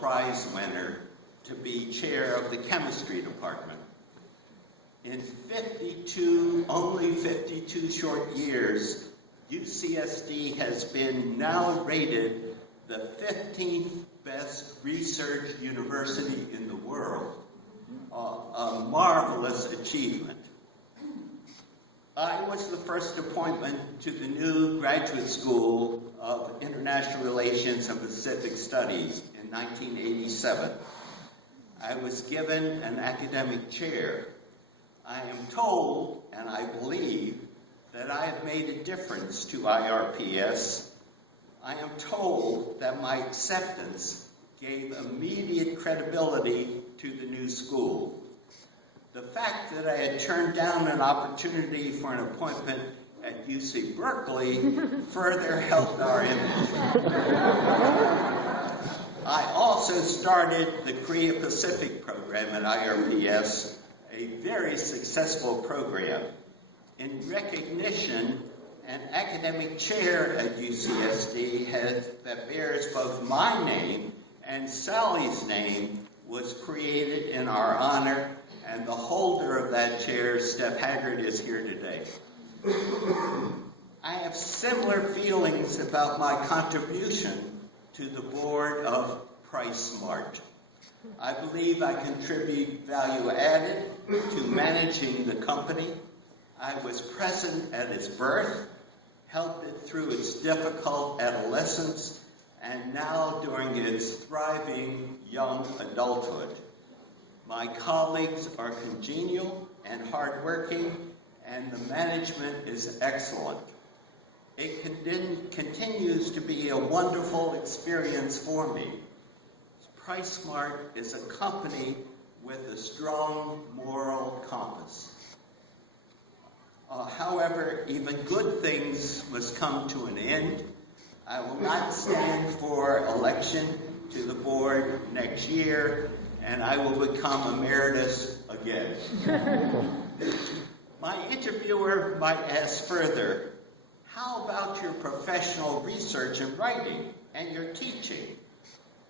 Prize winner to be chair of the chemistry department. In only 52 short years, UCSD has been now rated the 15th best research university in the world. A marvelous achievement. I was the first appointment to the new Graduate School of International Relations and Pacific Studies in 1987. I was given an academic chair. I am told, and I believe, that I have made a difference to IRPS. I am told that my acceptance gave immediate credibility to the new school. The fact that I had turned down an opportunity for an appointment at UC Berkeley further helped our image. I also started the Korea Pacific program at IRPS, a very successful program. In recognition, an academic chair at UCSD that bears both my name and Sally's name was created in our honor, and the holder of that chair, Steph Haggard, is here today. I have similar feelings about my contribution to the board of PriceSmart. I believe I contribute value added to managing the company. I was present at its birth, helped it through its difficult adolescence, and now during its thriving young adulthood. My colleagues are congenial and hardworking, and the management is excellent. It continues to be a wonderful experience for me. PriceSmart is a company with a strong moral compass. However, even good things must come to an end. I will not stand for election to the board next year, and I will become emeritus again. My interviewer might ask further, how about your professional research and writing and your teaching?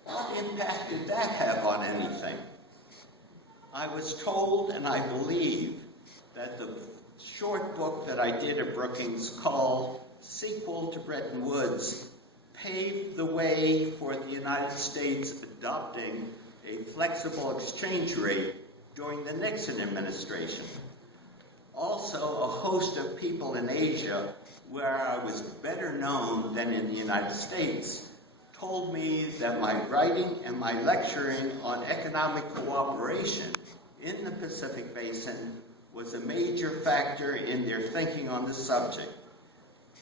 What impact did that have on anything? I was told, and I believe, that the short book that I did at Brookings called Sequel to Bretton Woods paved the way for the United States adopting a flexible exchange rate during the Nixon administration. Also, a host of people in Asia, where I was better known than in the United States, told me that my writing and my lecturing on economic cooperation in the Pacific Basin was a major factor in their thinking on the subject.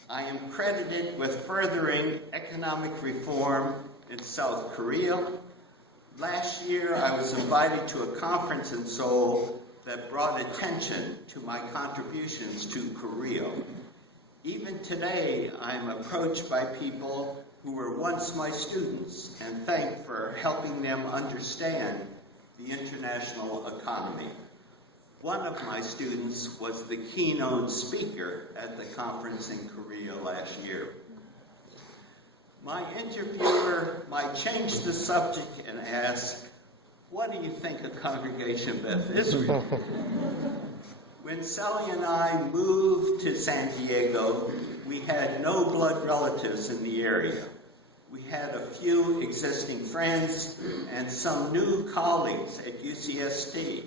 I am credited with furthering economic reform in South Korea. Last year, I was invited to a conference in Seoul that brought attention to my contributions to Korea. Even today, I am approached by people who were once my students and thanked for helping them understand the international economy. One of my students was the keynote speaker at the conference in Korea last year. My interviewer might change the subject and ask, what do you think of Congregation Beth Israel? When Sally and I moved to San Diego, we had no blood relatives in the area. We had a few existing friends and some new colleagues at UCSD.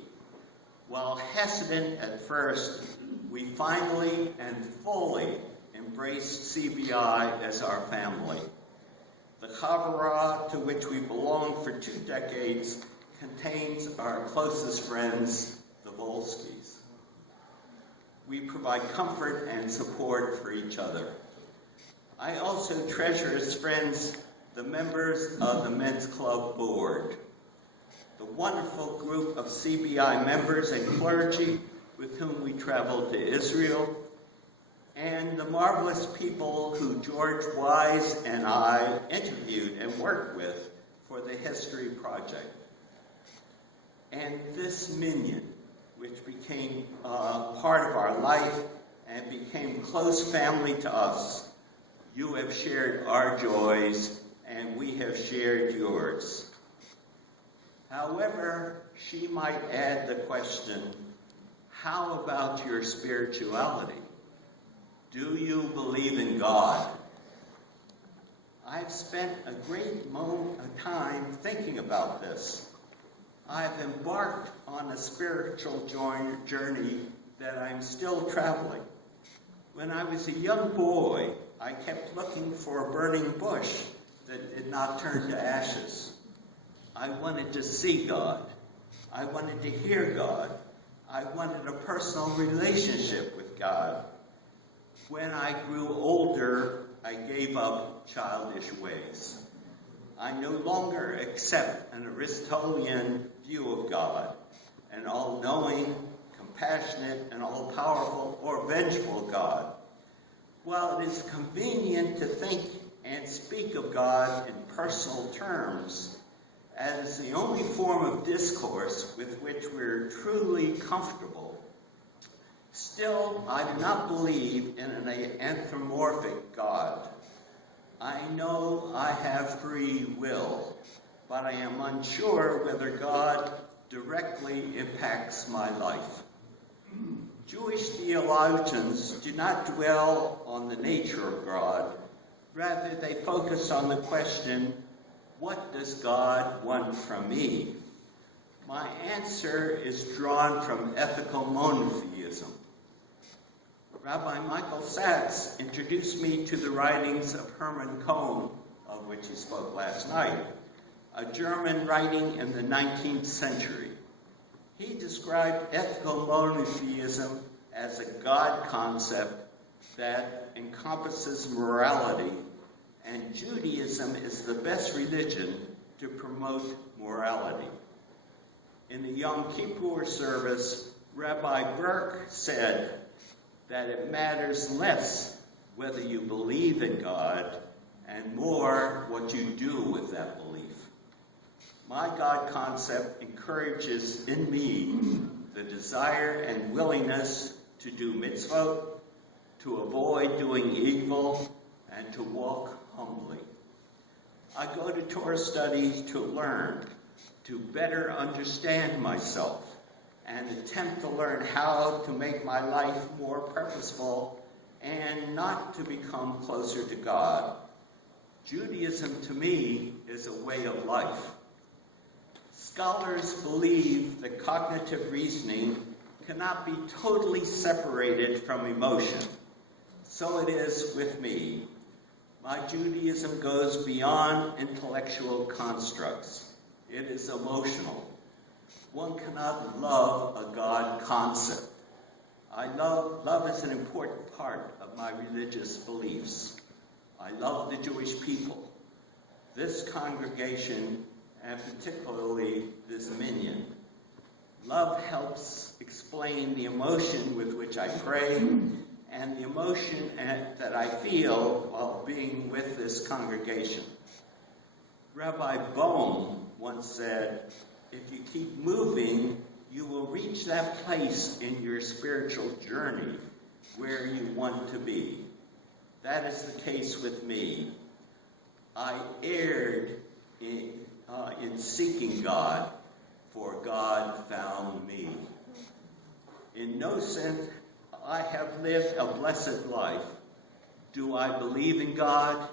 While hesitant at first, we finally and fully embraced CBI as our family. The Chavurah, to which we belonged for 2 decades, contains our closest friends, the Volskys. We provide comfort and support for each other. I also treasure as friends the members of the Men's Club Board, the wonderful group of CBI members and clergy with whom we traveled to Israel, and the marvelous people who George Wise and I interviewed and worked with for the History Project. And this minyan, which became part of our life and became close family to us. You have shared our joys, and we have shared yours. However, she might add the question, how about your spirituality? Do you believe in God? I've spent a great amount of time thinking about this. I've embarked on a spiritual journey that I'm still traveling. When I was a young boy, I kept looking for a burning bush that did not turn to ashes. I wanted to see God. I wanted to hear God. I wanted a personal relationship with God. When I grew older, I gave up childish ways. I no longer accept an Aristotelian view of God, an all-knowing, compassionate, and all-powerful or vengeful God. While it is convenient to think and speak of God in personal terms, as the only form of discourse with which we're truly comfortable, still, I do not believe in an anthropomorphic God. I know I have free will, but I am unsure whether God directly impacts my life. Jewish theologians do not dwell on the nature of God. Rather, they focus on the question, what does God want from me? My answer is drawn from ethical monotheism. Rabbi Michael Sachs introduced me to the writings of Hermann Cohen, of which he spoke last night, a German writing in the 19th century. He described ethical monotheism as a God concept that encompasses morality, and Judaism is the best religion to promote morality. In the Yom Kippur service, Rabbi Burke said that it matters less whether you believe in God and more what you do with that belief. My God concept encourages in me the desire and willingness to do mitzvot, to avoid doing evil, and to walk humbly. I go to Torah studies to learn, to better understand myself, and attempt to learn how to make my life more purposeful and not to become closer to God. Judaism, to me, is a way of life. Scholars believe that cognitive reasoning cannot be totally separated from emotion. So it is with me. My Judaism goes beyond intellectual constructs. It is emotional. One cannot love a God concept. Love is an important part of my religious beliefs. I love the Jewish people, this congregation, and particularly this minyan. Love helps explain the emotion with which I pray and the emotion that I feel while being with this congregation. Rabbi Bohm once said, if you keep moving, you will reach that place in your spiritual journey where you want to be. That is the case with me. I erred in seeking God, for God found me. In no sense, I have lived a blessed life. Do I believe in God?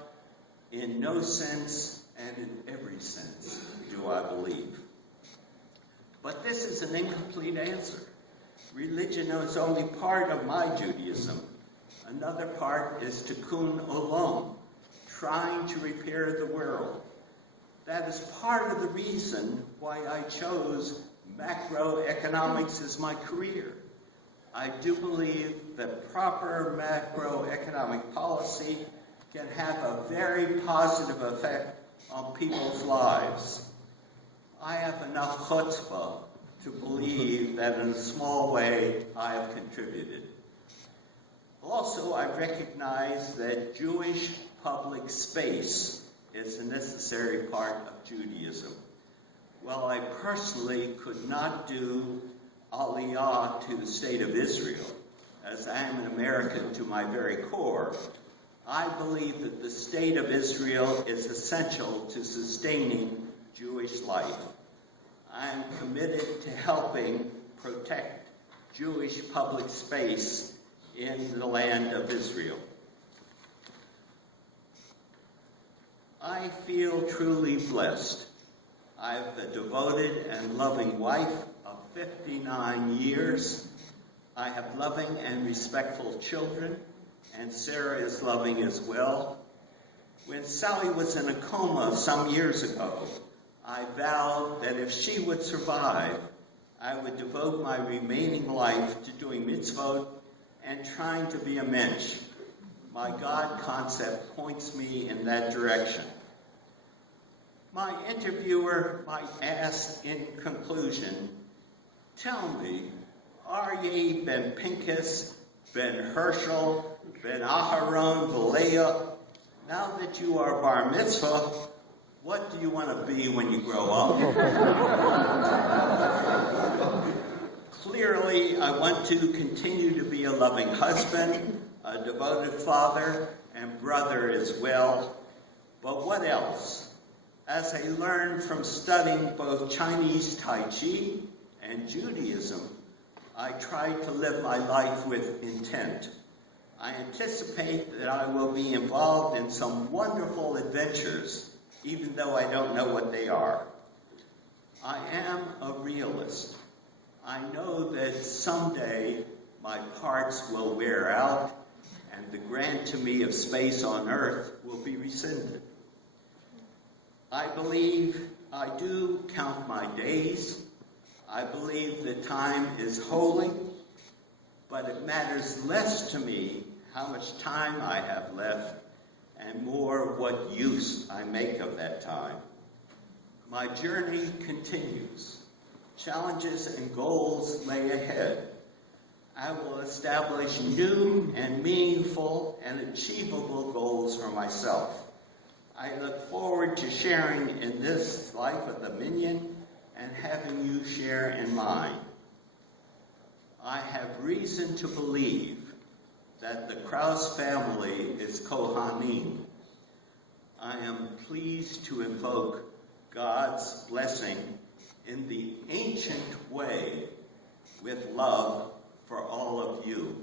In no sense, and in every sense, do I believe. But this is an incomplete answer. Religion is only part of my Judaism. Another part is tikkun olam, trying to repair the world. That is part of the reason why I chose macroeconomics as my career. I do believe that proper macroeconomic policy can have a very positive effect on people's lives. I have enough chutzpah to believe that in a small way I have contributed. Also, I recognize that Jewish public space is a necessary part of Judaism. While I personally could not do Aliyah to the state of Israel, as I am an American to my very core, I believe that the state of Israel is essential to sustaining Jewish life. I am committed to helping protect Jewish public space in the land of Israel. I feel truly blessed. I have a devoted and loving wife of 59 years. I have loving and respectful children, and Sarah is loving as well. When Sally was in a coma some years ago, I vowed that if she would survive, I would devote my remaining life to doing mitzvot and trying to be a mensch. My God concept points me in that direction. My interviewer might ask in conclusion, tell me, are ye Ben Pinchas, Ben Herschel, Ben Aharon, Valea? Now that you are Bar Mitzvah, what do you want to be when you grow up? Clearly, I want to continue to be a loving husband, a devoted father, and brother as well. But what else? As I learned from studying both Chinese Tai Chi and Judaism, I try to live my life with intent. I anticipate that I will be involved in some wonderful adventures, even though I don't know what they are. I am a realist. I know that someday my parts will wear out and the grant to me of space on earth will be rescinded. I believe I do count my days. I believe that time is holy, but it matters less to me how much time I have left and more what use I make of that time. My journey continues. Challenges and goals lay ahead. I will establish new and meaningful and achievable goals for myself. I look forward to sharing in this life of the Minyan and having you share in mine. I have reason to believe that the Krause family is Kohanim. I am pleased to invoke God's blessing in the ancient way with love for all of you.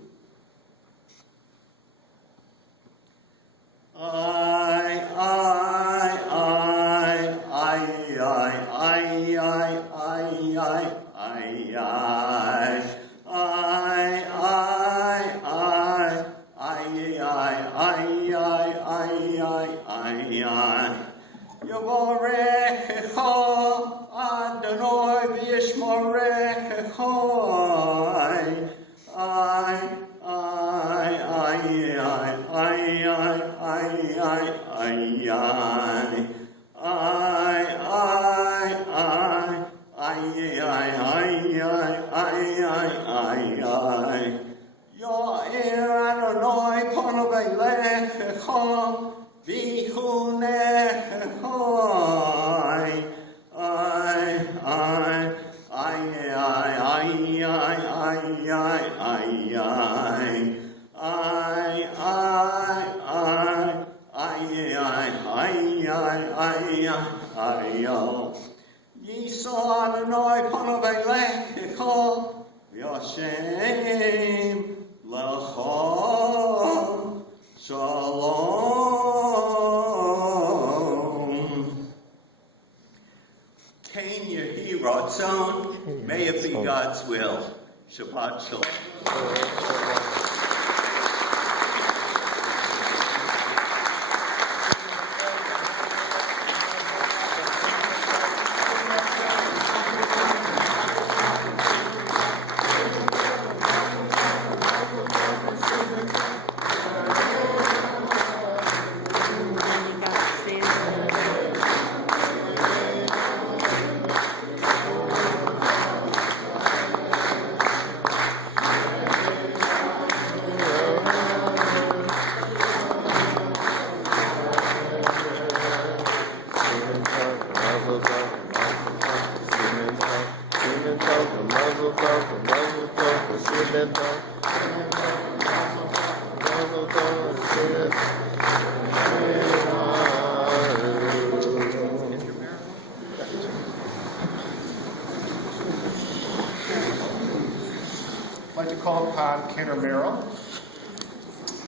May it be God's will. Shabbat Shalom. I'd like to call upon Kenner Merrill